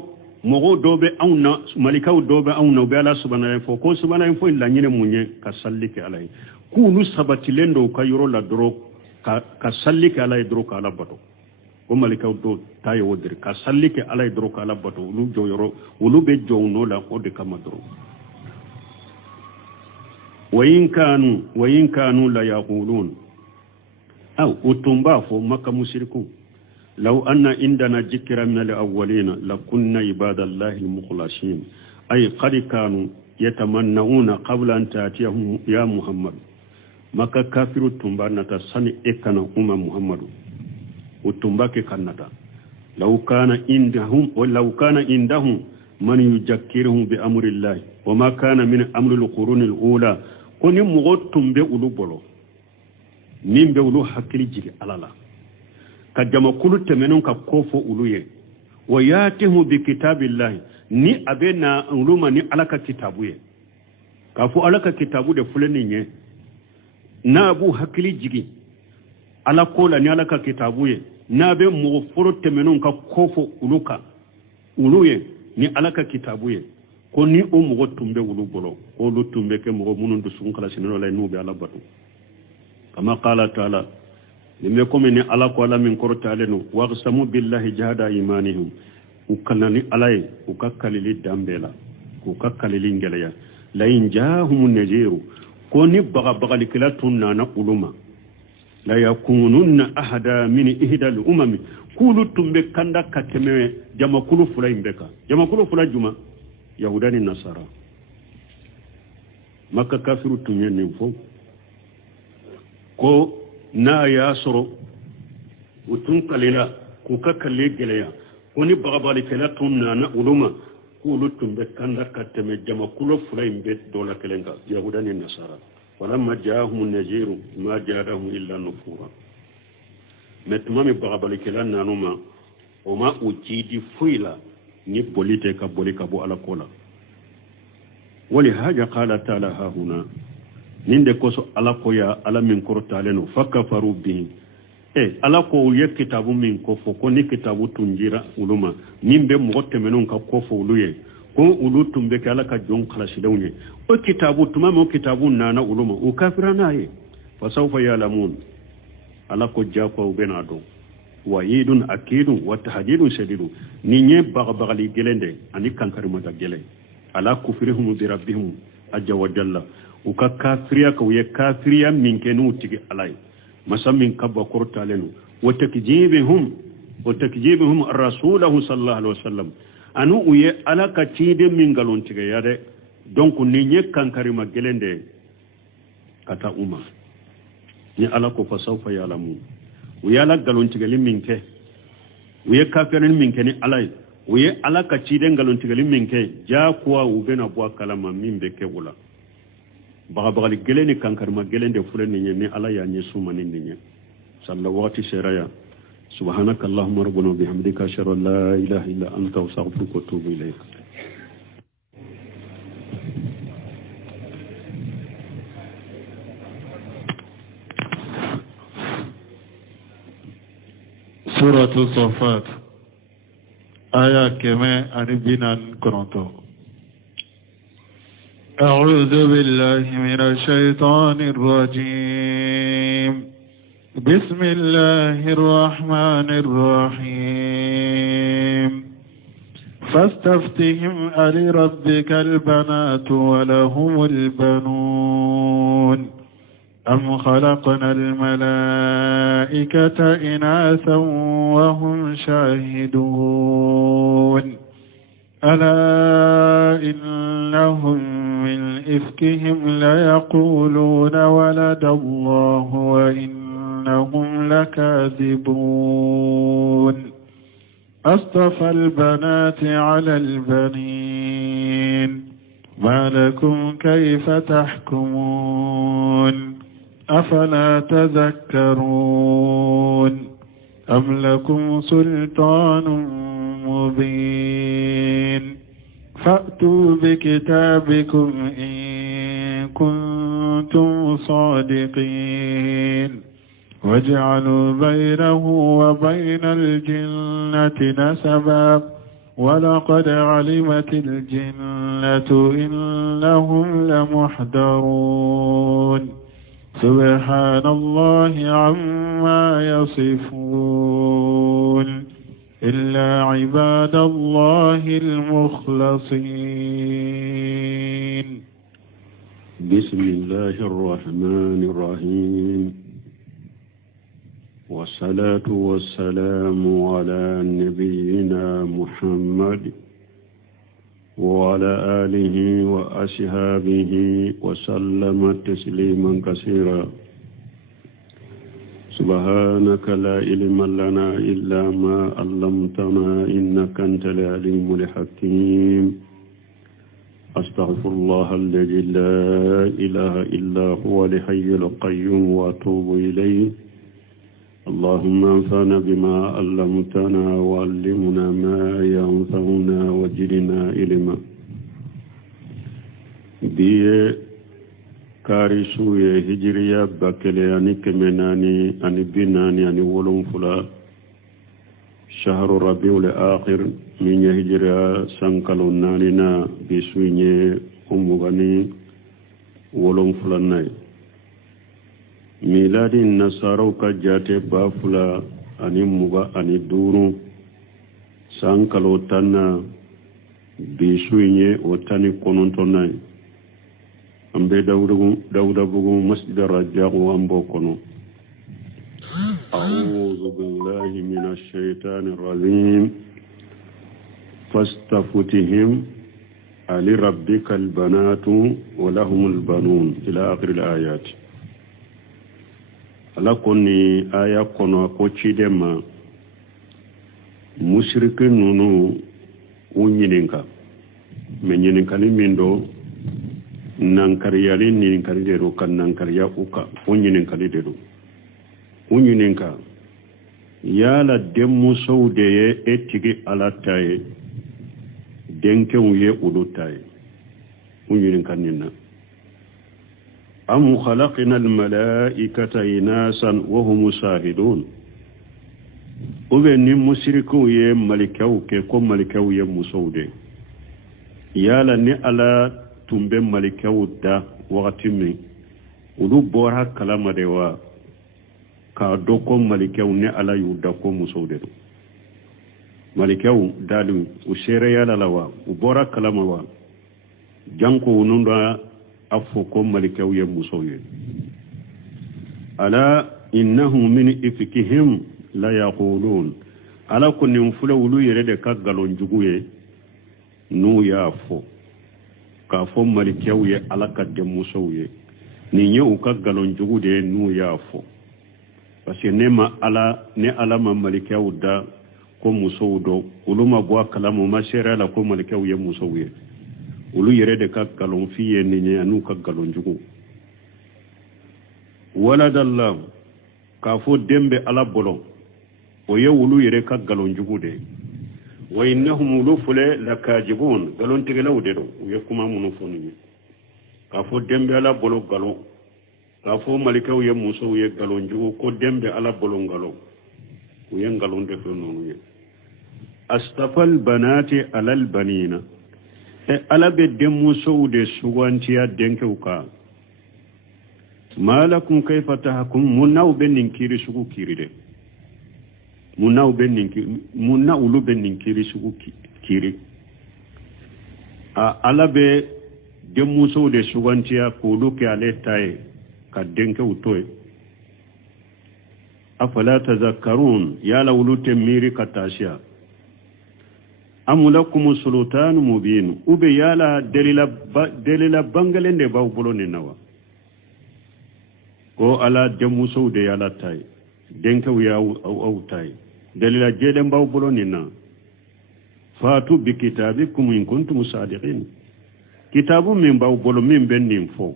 mogo dobe awna malikaw dobe awna be ala subhanahu wa ko subhanahu wa la nyine munye ka sallike alay kunu sabatilendo ka yoro la dro ka sallike alay dro ka ala bato ko malikaw do tayo wodir ka sallike alay dro ka ala bato lu jo yoro ulu be jo no la o de kama dro wa in kanu la yaqulun aw utumba fo makka mushrikun لو أن عندنا ذكر من الأولين لكنا عباد الله المخلصين أي قد كانوا يتمنون قبل أن تأتيهم يا محمد مكا كافر تنبانا تساني إكنا محمد وتنباك كنتا لو كان عندهم من يذكرهم بأمر الله وما كان من أمر القرون الأولى كوني مغتم بأولو بلو من بأولو حكري جري على الله ka jama kulu temenon ka kofo uluye wa yatihu bi kitabillahi ni abena uluma ni alaka kitabuye kafu alaka kitabu de fulani nye na abu hakili jigi ala kola ni alaka kitabuye na be mu furo temenon ka kofo uluye ni alaka kitabuye ko ni o mu tumbe ulu bolo o lu tumbe ke mu munun du sun kala sinolo lay nubi ala batu kama qala ta'ala lime comme ni ala ko ala min kortalenu waqsamu billahi jahada imanihim ukalani alay ukakkalili dambela ukakkalili ngeleya la in jahum naziru ko ni baga bagali kila tunna na uluma la yakununna ahada min ihda al umami kulu tumbe kanda kateme jamakulu fula imbeka jamakulu fula juma yahudani nasara makka kafiru tunye nimfo ko na ya soro utun kalila ku ka kalle geleya ko ni bagabali kala tunna na uluma kulu tumbe kanda kateme jamakulu fula imbe dola kelenga yahudani nasara walamma jaahum najiru ma jaadahum illa nufura metuma mi bagabali kala nanuma o ma ujidi fuila ni bolite ka bolika bo ala kola wali haja qala ta'ala ha huna ninde koso ala ko ya ala min korta leno fakafaru bihi ala ko ye kitabu min ko fo ko ni kitabu tunjira uluma nimbe mo temenon ka ko fo uluye ko ulu tumbe kala ka jon kala sidawne o kitabu tuma mo kitabu nana uluma o kafirana ye fa sawfa ya'lamun ala ko jako benado wa'idun akidun wa tahdidun shadidun ninye bagbagali gelende ani kankarima da gele ala kufrihum bi rabbihim ajja wa jalla uka kafiriya ka uye kafiriya min kenu tigi alai masamin kabba kortalenu wa takjibihum rasulahu sallallahu alaihi wasallam anu uye ala ka tide min galon tigi yade donc ninye kankarima gelende kata umma ni ala ko fa sawfa ya'lamun uyala galon tigi minke uye kafirin minke ni alai uye ala ka tide galon tigi minke ja kuwa ubena bwa kalama mimbe ke wala bagabagali geleni kankarima gelende fulani ni ala ya nyesuma ninye sallallahu waqti sharaya subhanaka allahumma rabbana bihamdika ashhadu an la ilaha illa anta astaghfiruka wa atubu ilayk سورة الصفات آية كما أنبنا كرنتو أعوذ بالله من الشيطان الرجيم بسم الله الرحمن الرحيم فاستفتهم ألربك البنات ولهم البنون أم خلقنا الملائكة إناثا وهم شاهدون ألا إنهم من إفكهم ليقولون ولد الله وإنهم لكاذبون أصطفى البنات على البنين ما لكم كيف تحكمون أفلا تذكرون أم لكم سلطان مبين فأتوا بكتابكم إن كنتم صادقين واجعلوا بينه وبين الجنة نسبا ولقد علمت الجنة إنهم لمحضرون سبحان الله عما يصفون إلا عباد الله المخلصين بسم الله الرحمن الرحيم والصلاة والسلام على نبينا محمد وعلى آله وأصحابه وسلم تسليما كثيرا سبحانك لا علم لنا إلا ما علمتنا إنك أنت العليم الحكيم أستغفر الله الذي لا إله إلا هو الحي القيوم وأتوب إليه اللهم انفعنا بما علمتنا وعلمنا ما ينفعنا وزدنا علما kari suye hijriya bakele ani kemenani ani binani ani wolon fula shahru rabiul akhir min hijriya sankalo nanina bisuye umugani wolon fula nay miladi nasaro ka jate bafula ani muga ani duru sankalo tanna bisuye otani konontonay ambe dawda bugu masjid rajagu ambo kono أعوذ بالله من الشيطان الرجيم فاستفتهم لربك البنات ولهم البنون إلى آخر الآيات. ala koni aya kono ko cidema mushrikin nunu unyininka me nyininka ni mindo nankariya ni ninkari dedo kan nankariya uka unyininka ni dedo unyininka yala demmu sawdeye etigi alataye denken ye ulutaye unyininka ninna أم خلقنا الملائكة إناسا وهم شاهدون وبين مشركو يه ملكو كم ملكو يه مسودة يالا نألا تنبه ملكو دا وقتمي ودو بورها كلام دوا كادوكو ملكو نألا يودكو مسودة ملكو دالو وشيري يالا لوا وبورها كلام وا جانكو ونوندا أفوكم ملكو يمسوي ألا إنه من إفكهم لا يقولون ألا كن ينفلوا يرد كغلون جوي نو يافو كافو ملكو ي ألا كدمسوي نيو كغلون جوي نو يافو بس نما ألا نألا ما ملكو دا كم مسودو ولما بوا كلام ما شرع لكم ملكو يمسوي ulu yere de ka galon fiye ni anu ka galon jugu waladallah ka fo dembe ala bolo o ye ulu yere ka galon jugu de wa innahum lufule lakajibun galon tigelaw de do ye kuma munu fo ni ka fo dembe ala bolo galon ka fo malikaw ye muso ye galon jugu ko dembe ala bolo galon o ye galon de fo nonu ye astafal banati alal banina ala be demmu sowde sugantiya denkewka malakum kayfa tahkum munaw ben ninkiri sugu kiride munaw ben ninkiri munaw lu ben ninkiri sugu kiri ala be demmu sowde sugantiya ko luke ale tay ka denkew toy afala tazakkarun yala wulute miri katashiya am lakum sultan mubin ube yala delila bangalende baw bolone nawa ko ala demu sowde yala tay denkaw ya aw tay delila jeden baw bolone na fatu bi kitabikum in kuntum sadiqin kitabu min baw bolo min bennin fo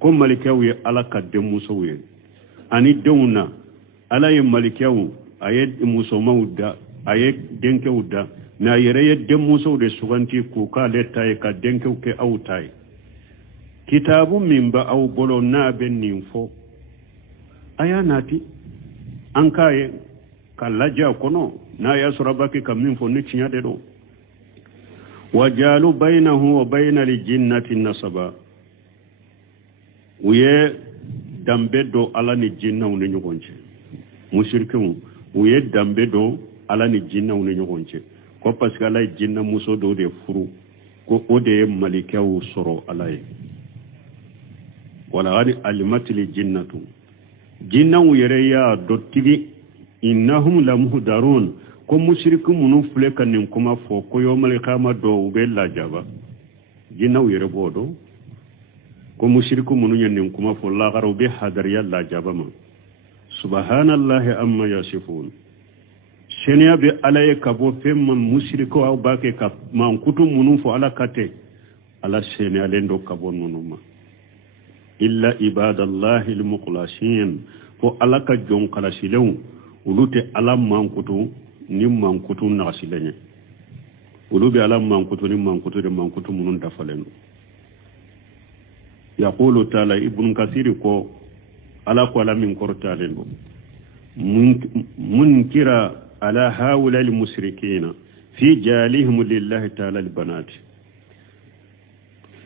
ko malikaw ya ala ka demu sowye ani dewna ala ye malikaw ayed muso mawda ayed denkaw da na yere yedde muso de suganti ko ka letta ka denke ke awtay kitabu min ba aw bolo na ben nin fo aya nati an kaye kalaja kono na ya surabaki kam min fo ni cinya de do wajalu bainahu wa bainal jinnati nasaba uye dambe do ala ni jinna woni nyogonce mushrikun uye dambe do ala ni jinna woni nyogonce ko parce que alay jinna muso do de furu ko ode malikaw soro alay wala gadi alimatil jinnatu jinna yere ya dottigi innahum lamhdarun ko mushriku munu fule kanin kuma fo ko yo malika do be la jaba jinna yere bodo ko mushriku munu nyen kuma fo la garo be hadar ya la jaba ma subhanallahi amma yasifun senia be alaye kabo fem mushriko aw bake ka man kutum munu fo ala kate ala senia lendo kabo nonuma illa ibadallahi almuqlasin fo ala ka jon kala silew ulute ala man kutu ni man kutu na silenye ulube ala man kutu ni man kutu de man kutu munun dafalen yaqulu ta'ala ibn kathir ko ala ko ala min kortalen munkira على هؤلاء المشركين في جالهم لله تعالى البنات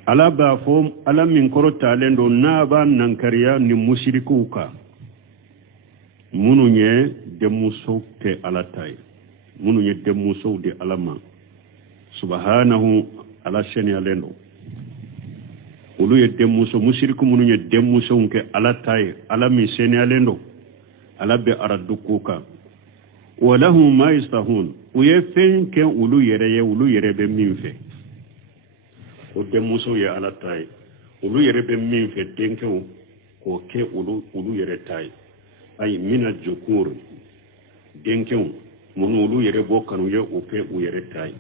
على بافهم على من كرو تعالى نابا ننكريا نمشركوكا منو ني دموسو تي على تاي منو ني دموسو دي علما سبحانه على شني علينو ولو يدموسو مشركو منو ني دموسو كي على تاي على مي شني علينو ala be aradukuka walahum ma yastahun uye fenke ulu yere be min fe o demuso ye ala tay ulu yere be min fe denke ko ke ulu yere tay ay mina jukur denke mon ulu yere bo kanu ye o ke u yere tay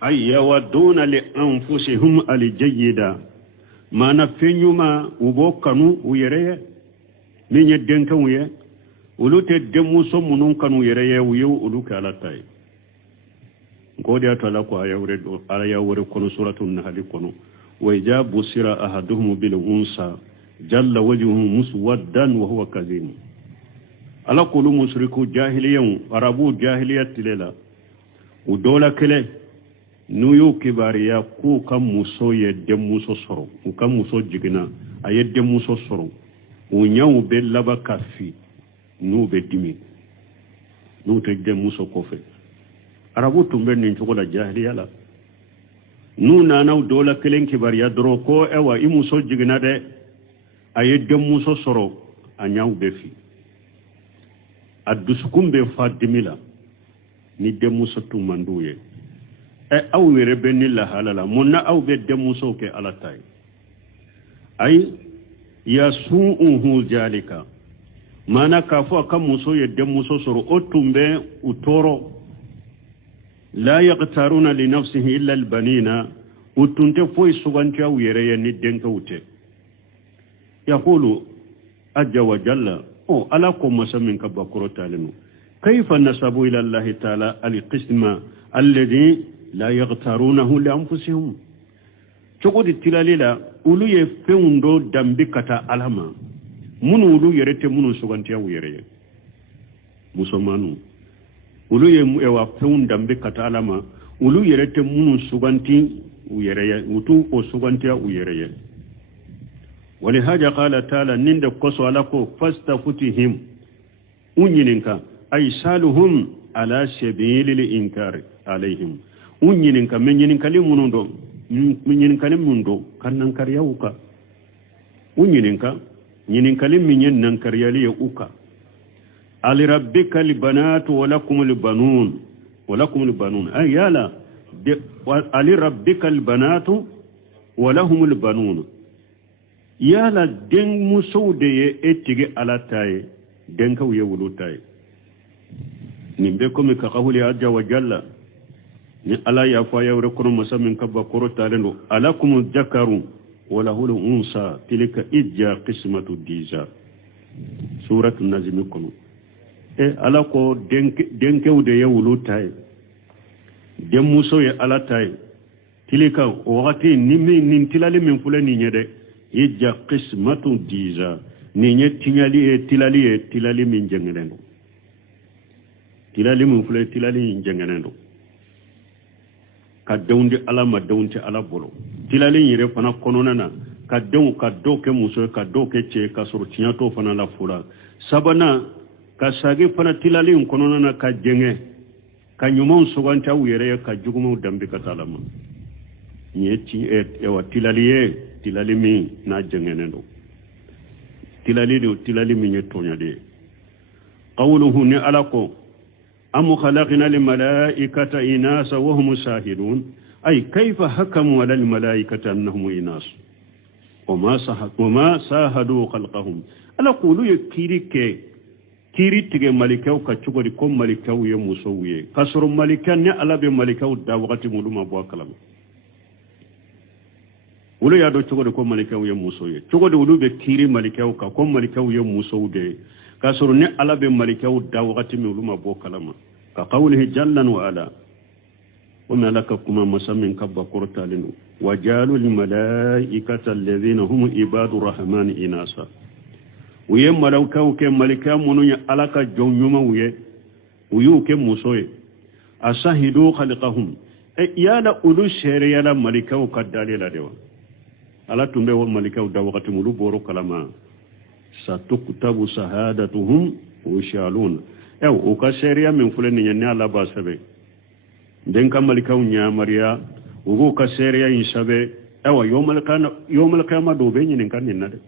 ay yawaduna li anfusihim aljayyida mana fenyuma ubo kanu u yere min ye denke ye ulu te demuso munun kanu yere ye ulu kala tay ngodi atala ko ayawre do ala yawre kono suratul nahl kono wa ijabu sira ahaduhum bil unsa jalla wajhuhu muswaddan wa huwa kadhim ala qulu mushriku jahiliyan arabu jahiliyat lela udola kele nuyu kibariya ku kam muso ye demuso soro ku kam muso jigina aye demuso soro unyaw be laba kafi nu be dimi nu te demuso kofe arabu tumbe nin chokola jahiliya la nu nanaw dola kelen kibariya doro ko ewa imuso jigina de aye demuso soro anyaw be fi addusukum be fadimila ni demuso tumanduye aw were benni la halala munna aw be demuso ke alatay ay yasu'uhu jalika mana kafo kam muso ye demuso soro otumbe utoro la yaqtaruna li nafsihi illa albanina utunte foy sugantia were ni denka ute yaqulu ajja wa jalla o ala ko masamin ka bakoro talinu kayfa nasabu ila allah ta'ala alqisma alladhi la yaqtarunahu li anfusihim chogodi tilalila ulu ye feundo dambi kata alama munu ulu yerete munu sugantia were musomanu ulu ye ewa feun dambi kata alama ulu yerete munu suganti uyereye utu o sugantia uyereye ولهذا قال تعالى نند قصوا لكم فاستفتهم unyininka ay saluhum ala sabilil inkar alaihim unyininka menyininka limundo menyininka limundo kannan karyauka unyininka nyininka liminyen nan karyali uka ali rabbika libanatu wa lakumul banun ay yala ali rabbika libanatu wa lahumul banun yala den muso de ye etige alataye den ka wulutaye nimbe komi ka qawli ajja wa jalla ni ala ya fa yawre kono masamin kabba koro talendo alakum dhakaru wa lahul unsa tilka ijja qismatu diza surat an-najm kono ala ko denke wude ye wulutaye den muso ye alataye tilka wakati nin tilale min fulani nyede ijja qismatu diza ni nye tilali min jengenendo tilali min fule tilali jengenendo ka dawndi ala ma dawnti ala bolo tilali yire fana kononana ka do ke muso ka do ke che ka soro tiyato fana la fula sabana ka sage fana tilali kononana ka jenge ka nyumon suganta wire ka jugumu dambi ka talama nyeti ewa tilali mi na jengenendo tilali mi nyetonya de qawluhu ni alako am khalaqna lil malaikata inasa wa hum shahidun ay kayfa hakamu ala al malaikati annahum inas wama sahadu khalqahum ala qulu kiri tige malikaw ka chugori ko malikaw ye musowiye kasoro malikan ne ala be malikaw da wakati muluma bo kalam wulu ya do chogode ko malikaw ye muso ye chogode wulu be kiri malikaw ka ko malikaw ye muso de kasoro ne ala be malikaw da wakati mi uluma bo kalama ka qawlihi jalla wa ala wa malaka kuma masamin kabba qurtalinu wajalu lil malaikata alladhina hum ibadur rahman inasa uye malakaw ke malikaw mununya alaka jonyuma uyu ke muso ye asahidu khalqahum yala ulu shari'a la malikaw kadalila dewa ala tumbe wal malikaw da wakati mulu boro kalama satuktabu shahadatuhum wa shalun o ka sharia min fulani nyanna ala basabe den kam malikaw nya mariya o ka sharia insabe yawmal qiyamah do be nyin kan ninna de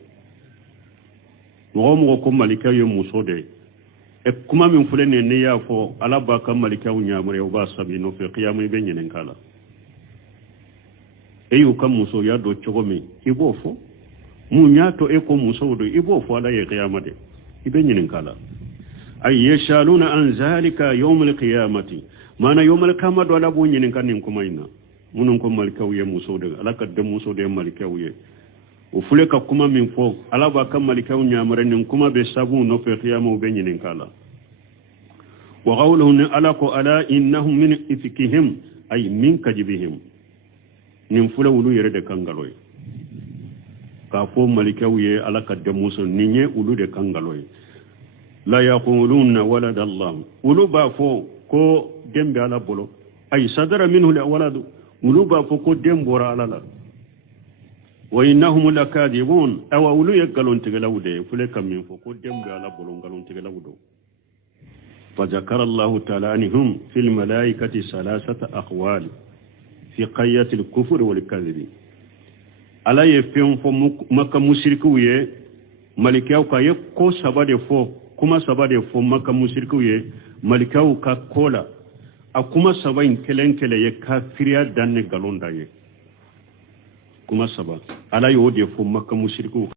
mo ko malikaw yo muso de e kuma min fule ne ne ya fo ala ba kam malikaw nyaamure o ba sabi no fe qiyamu be nyenen kala e yu kam muso ya do chogo mi ibo fo mu nyaato e ko muso do ibo fo ala ye qiyamade ibe nyenen kala ay yashaluna an zalika yawm al-qiyamati mana yawm al-qiyamati wala bo nyenen kan nin kuma ina munun ko malikaw ye muso de ala ka de muso de malikaw ye o fule ka kuma min fo ala ba kam malikaw nyaamare nin kuma be sabu no fe qiyamu be nyenen kala wa qawluhu ala ko ala innahum min ifkihim ay min kajibihim nin fule wulu yere de kangaloy ka fo malikaw ye ala ka de muso ninye ulu de kangaloy la yaquluna walad allah ulu ba fo ko dembe ala bolo ay sadara minhu la waladu ulu ba fo ko dembora ala la wa innahum lakadibun aw ulu yagalon tigalawde fule kam min fo ko dembe ala bolo galon tigalawdo fa zakara allah ta'ala anhum fil malaikati salasata aqwal fi qayyati al-kufr wal kadhib ala yefem fo makka mushriku ye malikaw ka ye ko sabade fo kuma sabade fo makka mushriku ye malikaw ka kola akuma sabain kelenkele ye kafiriya danne galonda ye kuma saba ala yo de fo makka mushriku